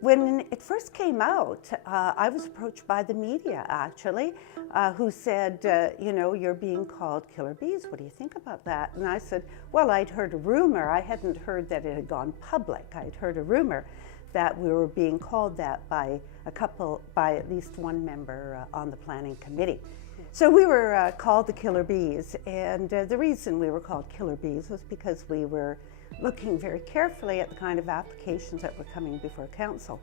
when it first came out, I was approached by the media, actually, who said, you're being called killer bees. What do you think about that? And I said, well, I'd heard a rumor. I hadn't heard that it had gone public. I'd heard a rumor that we were being called that by at least one member on the planning committee. So we were called the killer bees, and the reason we were called killer bees was because we were looking very carefully at the kind of applications that were coming before council.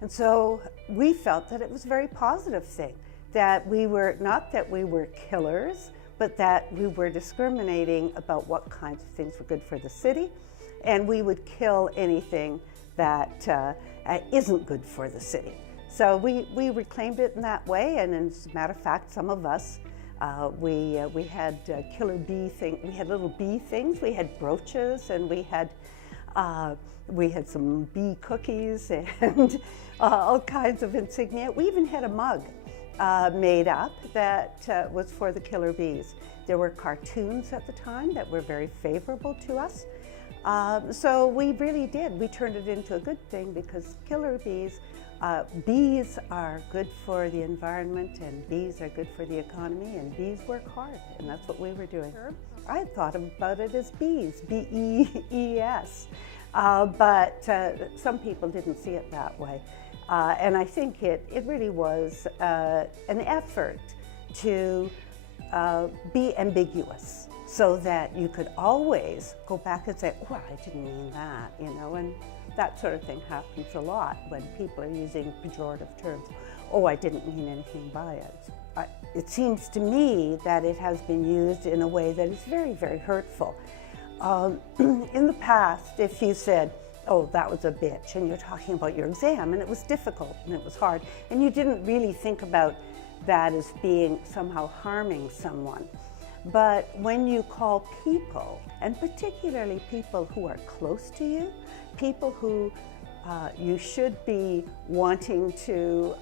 And so we felt that it was a very positive thing, that we were, not that we were killers, but that we were discriminating about what kinds of things were good for the city, and we would kill anything that isn't good for the city. So we reclaimed it in that way, and as a matter of fact, some of us, we had killer bee things. We had little bee things. We had brooches, and we had some bee cookies and all kinds of insignia. We even had a mug made up that was for the killer bees. There were cartoons at the time that were very favorable to us. So we really did. We turned it into a good thing because killer bees. Bees are good for the environment, and bees are good for the economy, and bees work hard, and that's what we were doing. I thought about it as bees, B-E-E-S, but some people didn't see it that way. And I think it really was an effort to be ambiguous, so that you could always go back and say, oh, I didn't mean that, and that sort of thing happens a lot when people are using pejorative terms. Oh, I didn't mean anything by it. It seems to me that it has been used in a way that is very, very hurtful. In the past, if you said, oh, that was a bitch, and you're talking about your exam, and it was difficult, and it was hard, and you didn't really think about that as being somehow harming someone. But when you call people, and particularly people who are close to you, people who you should be wanting to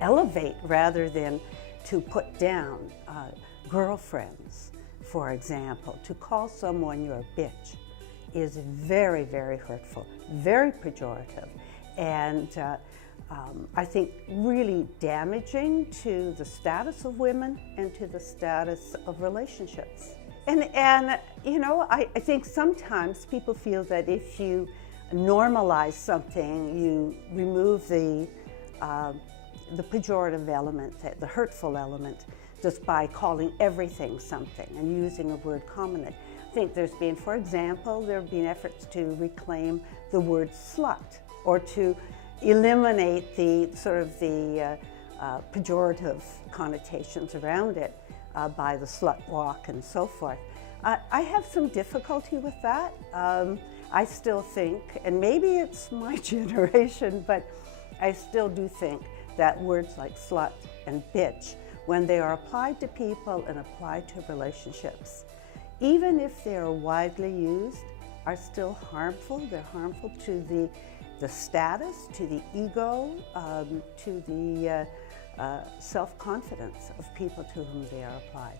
elevate rather than to put down, girlfriends, for example, to call someone your bitch is very, very hurtful, very pejorative, and I think really damaging to the status of women and to the status of relationships. And I think sometimes people feel that if you normalize something, you remove the pejorative element, the hurtful element, just by calling everything something and using a word commonly. I think there's been, for example, there have been efforts to reclaim the word slut, or to eliminate the sort of the pejorative connotations around it by the slut walk and so forth. I have some difficulty with that. I still think, and maybe it's my generation, but I still do think that words like slut and bitch, when they are applied to people and applied to relationships, even if they are widely used, are still harmful. They're harmful to the status, to the ego, to the self-confidence of people to whom they are applied.